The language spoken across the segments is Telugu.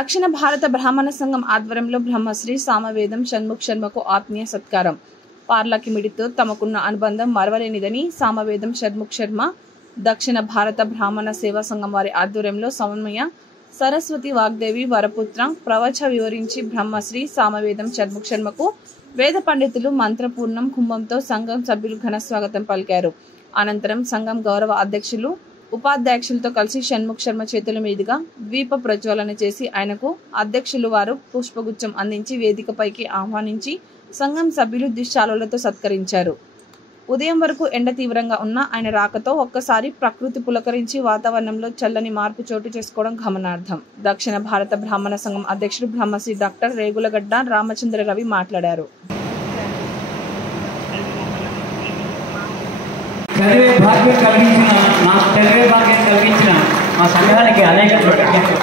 దక్షిణ భారత బ్రాహ్మణ సంఘం ఆధ్వర్యంలో బ్రహ్మశ్రీ సామవేదం షణ్ముఖ్ శర్మకు ఆత్మీయ సత్కారం. పార్లకిమిడితో తమకున్న అనుబంధం మరవలేనిదని సామవేదం షణ్ముఖ్ శర్మ దక్షిణ భారత బ్రాహ్మణ సేవా సంఘం వారి ఆధ్వర్యంలో సమన్వయ సరస్వతి వాగ్దేవి వరపుత్ర ప్రవచ వివరించి బ్రహ్మశ్రీ సామవేదం షణ్ముఖ్ శర్మకు వేద పండితులు మంత్రపూర్ణం కుంభంతో సంఘం సభ్యులు ఘన స్వాగతం పలికారు. అనంతరం సంఘం గౌరవ అధ్యక్షులు ఉపాధ్యక్షులతో కలిసి షణ్ముఖ్ శర్మ చేతుల మీదుగా ద్వీప ప్రజ్వలన చేసి ఆయనకు అధ్యక్షులు వారు పుష్పగుచ్చం అందించి వేదికపైకి ఆహ్వానించి సంఘం సభ్యులు దుశ్శాలులతో సత్కరించారు. ఉదయం వరకు ఎండ తీవ్రంగా ఉన్న ఆయన రాకతో ఒక్కసారి ప్రకృతి పులకరించి వాతావరణంలో చల్లని మార్పు చోటు చేసుకోవడం గమనార్థం. దక్షిణ భారత బ్రాహ్మణ సంఘం అధ్యక్షుడు బ్రహ్మశ్రీ డాక్టర్ రేగులగడ్డ రామచంద్ర రవి మాట్లాడారు. చదివే భాగ్యం కలిగించిన మా సంఘానికి అనేక కృతజ్ఞతలు.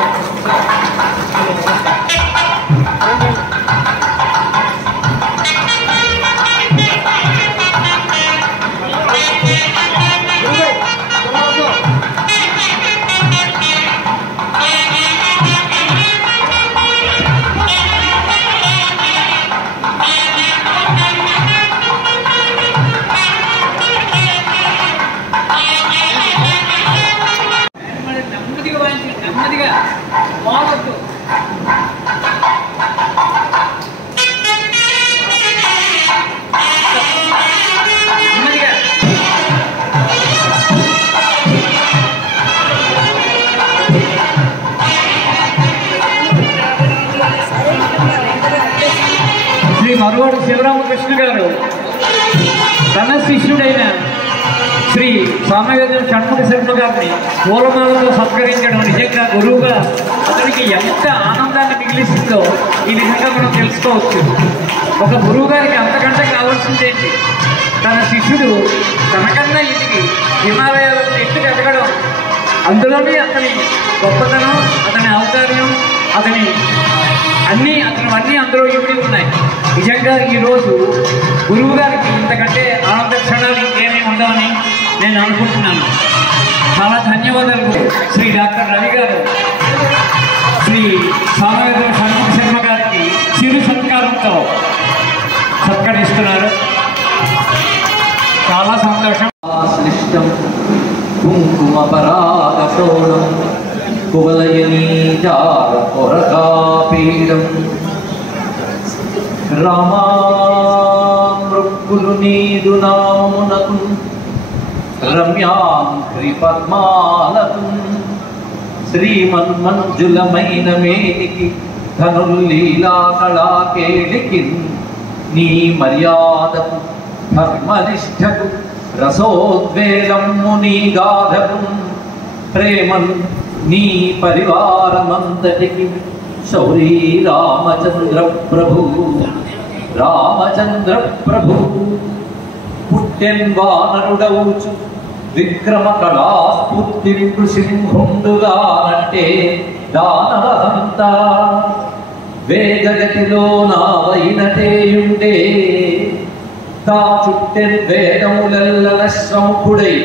నెమ్మదిగా బాగొద్దు. శ్రీ మరువాడు శివరామకృష్ణ గారు తన శిష్యుడైన శ్రీ సామవేదం షణ్ముఖ శర్మ గారిని పూలమాలతో సత్కరించడం నిజంగా గురువుగా అతనికి ఎంత ఆనందాన్ని మిగిలిస్తుందో ఈ విధంగా మనం తెలుసుకోవచ్చు. ఒక గురువు గారికి అంతకంటే కావాల్సిందేంటి? తన శిష్యుడు తనకన్నా ఇంటికి హిమాలయాలకు ఎత్తుకు ఎదగడం, అందులోనే అతని గొప్పతనం, అతని ఔదార్యం, అతనివన్నీ అందులో ఇమిడి ఉన్నాయి. నిజంగా ఈరోజు గురువు గారికి ఇంతకంటే ఆనంద క్షణాలు ఇంకేమీ ఉండవని నేను అనుకుంటున్నాను. చాలా ధన్యవాదాలు. శ్రీ డాక్టర్ రవి గారు శ్రీ సామవేదం షణ్ముఖ శర్మ గారికి చిరు సత్కారంతో సత్కరిస్తున్నారు. చాలా సంతోషం. కుంకుమపరాగశోణం కువలయనీజారపొరకాపీడం రామామృక్కులు నీదు నామమునకు రమ్యాంక్రి పద్మాలకు శ్రీమన్మంజులమైన మేటికి ధనుల్లీలా కళాకేళికి నీ మర్యాదకు ధర్మనిష్టకు రసోద్వేలమ్ము నీ గాధకు ప్రేమన్ నీ పరివారమంతటికి శౌరీ రామచంద్ర ప్రభు పుట్టెన్ వానరుడవుచు విక్రమ కళాస్ఫూర్తి సింహుండుగానంటే దానవహంత వేగగతిలో నావైనటేయుండే తా చుట్టెన్ వేదములెల్లన శ్రముడై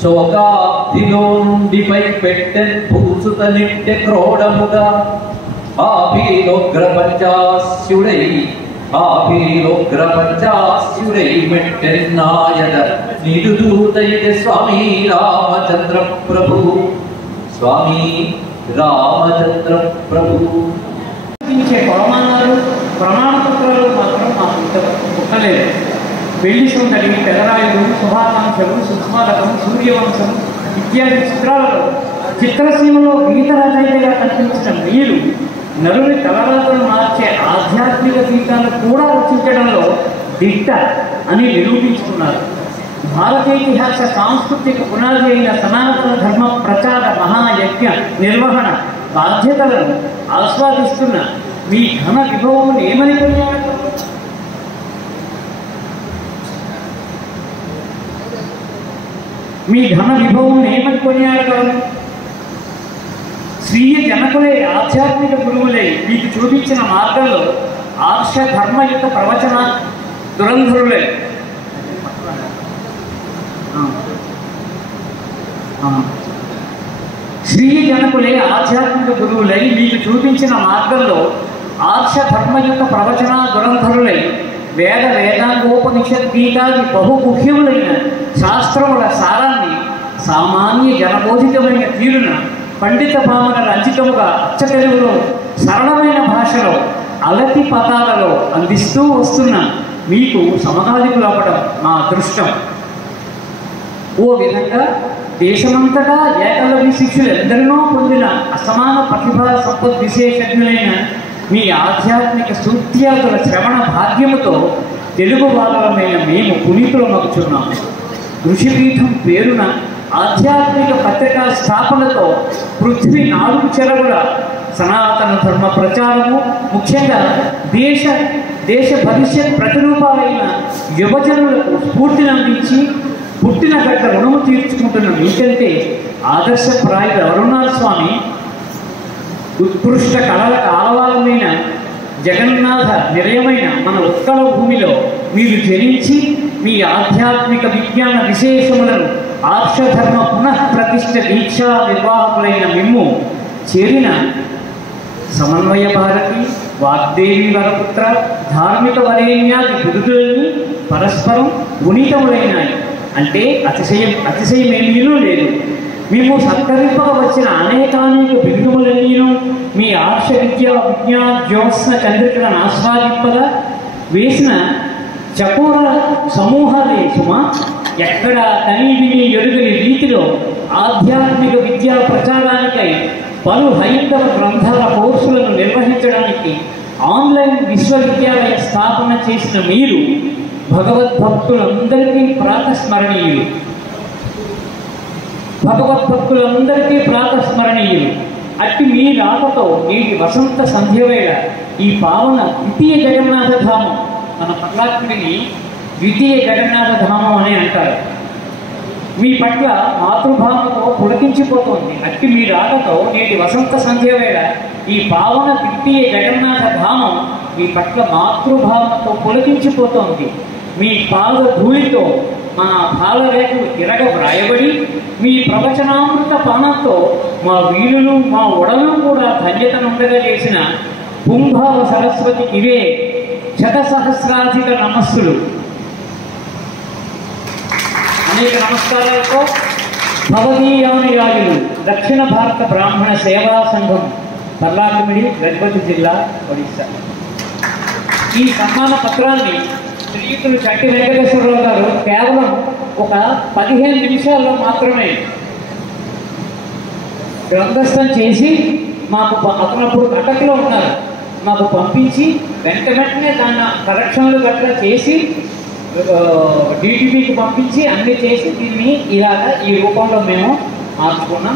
శోకాబ్ధిలో నుండి పై పెట్టెన్ భూసుత నిట్టె క్రోడముగా ఆభీలోగ్ర పంచాస్యుడై మెట్టెన్నాయద నిలుదూతైతే స్వామి రామచంద్ర ప్రభు కొలమానాలు ప్రమాణపత్రాలు మాత్రం మాకు ఒక్కలేదు. పెళ్లి సుందరి, తెల్లరాయుడు, శుభాకాంక్షలు, సుష్మాలకం, సూర్యవంశం ఇత్యాది చిత్రాలలో చిత్రసీమలో గీత రచయితగా కనిపించిన మీరు నలుని తలరాతను మార్చే ఆధ్యాత్మిక గీతాలు కూడా రచించడంలో దిట్ట అని నిరూపించుకున్నారు. భారతీయ ఇతిహాస సాంస్కృతిక పునాది అయిన సనాతన ధర్మ ప్రచార మహాయజ్ఞ నిర్వహణ బాధ్యతలను ఆస్వాదిస్తున్న మీ ఘన విభవం ఏమని కొనియాడతారు? మీ ఘన విభవం ఏమని కొనియాడగలరు? స్వీయ జనకులే, ఆధ్యాత్మిక గురువులే మీకు చూపించిన మార్గంలో ఆర్ష ధర్మయుత ప్రవచన దురంధరులే స్వీయ జనకులే ఆధ్యాత్మిక గురువులై మీకు చూపించిన మార్గంలో ఆర్ష ధర్మయుత ప్రవచన దురంధరులై వేదాంగోపనిషత్ గీతాది బహుముఖ్యములైన శాస్త్రముల సారాన్ని సామాన్య జనబోధితమైన తీరున పండిత భావన రంజితముగా అచ్చతెలుగులో సరళమైన భాషలో అలతి పదాలలో అందిస్తూ వస్తున్న మీకు సమకాలికులు అవ్వడం మా అదృష్టం. ఓ విధంగా దేశమంతటా ఏకలవ్య శిష్యులు ఎందరినో పొందిన అసమాన ప్రతిభా సంపద్ విశేషజ్ఞులైన మీ ఆధ్యాత్మిక సూత్యాదుల శ్రవణ భాగ్యముతో తెలుగు వాళ్ళమైన మేము పునీతులమగుచున్నాము. ఋషిపీఠం పేరున ఆధ్యాత్మిక పత్రికా స్థాపనతో పృథ్వీ 4 చెరగుల సనాతన ధర్మ ప్రచారము, ముఖ్యంగా దేశ భవిష్యత్ ప్రతిరూపాలైన యువజనులకు స్ఫూర్తినందించి పుట్టిన గడ్డ రుణము తీర్చుకుంటున్న మీకంటే ఆదర్శప్రాయులు ఎవరున్నారు స్వామి? ఉత్కృష్ట కళలకు ఆలవాలమైన జగన్నాథ నిలయమైన మన ఉత్కళ భూమిలో మీరు జనించి మీ ఆధ్యాత్మిక విజ్ఞాన విశేషములను ఆర్షధర్మ పునఃప్రతిష్ఠ దీక్షా నిర్వాహకులైన మిమ్ము చేరిన సమన్వయ భారతి, వాగ్దేవి వరపుత్ర, ధార్మిక వరేణ్యాది బిరుదులని పరస్పరం గుణితములైనాయి. అంటే అతిశయమేమీనూ లేదు. మేము సత్కరింపక వచ్చిన అనేకానేక బిరుదుములన్నీను మీ ఆర్ష విజ్ఞాన జ్యోత్స్న చంద్రికలను ఆస్వాదింపగా వేసిన చకోర సమూహాలే సుమా. ఎక్కడ కని విని ఎరుగని రీతిలో ఆధ్యాత్మిక విద్యా ప్రచారానికై పలు హైందవ గ్రంథాల కోర్సులను నిర్వహించడానికి ఆన్లైన్ విశ్వవిద్యాలయ స్థాపన చేసిన మీరు భగవద్భక్తులందరికీ ప్రాతస్మరణీయులు. అట్టి మీ రాకతో నేటి వసంత సంధ్యవేళ ఈ పావన ద్వితీయ జగన్నాథ ధామం, మన పర్లాత్ముడిని ద్వితీయ జగన్నాథ ధామం అని అంటారు, మీ పట్ల మాతృభావనతో పులకించిపోతోంది. అట్టి మీ రాకతో నేటి వసంత సంధ్యవేళ ఈ పావన ద్వితీయ జగన్నాథ ధామం మీ పట్ల మాతృభావనతో పులకించిపోతోంది. మీ పాద ధూళితో మా పాలరేఖలు తిరగ వ్రాయబడి మీ ప్రవచనామృత పానంతో మా వీరులు మా ఒడలు కూడా ధన్యతనుండగా చేసిన పుంభావ సరస్వతి ఇవే శతసహస్రాధిక నమస్సులు. అనేక నమస్కారాలతో భవదీయానుయాయులు దక్షిణ భారత బ్రాహ్మణ సేవా సంఘం, పర్లాకిమిడి, గజపతి జిల్లా, ఒడిశా. ఈ సన్మాన పత్రాన్ని శ్రీయుతులు చట్టి వెంకటేశ్వరరావు గారు కేవలం ఒక 15 నిమిషాల్లో మాత్రమే గ్రంథస్థం చేసి మాకు అతనప్పుడు కటక్లో ఉన్నారు, మాకు పంపించి వెంటనే దాన్ని కరెక్షన్లు గట్రా చేసి DTPకి పంపించి అన్నీ చేసి దీన్ని ఇలాగా ఈ రూపంలో మేము మార్చుకున్నాం.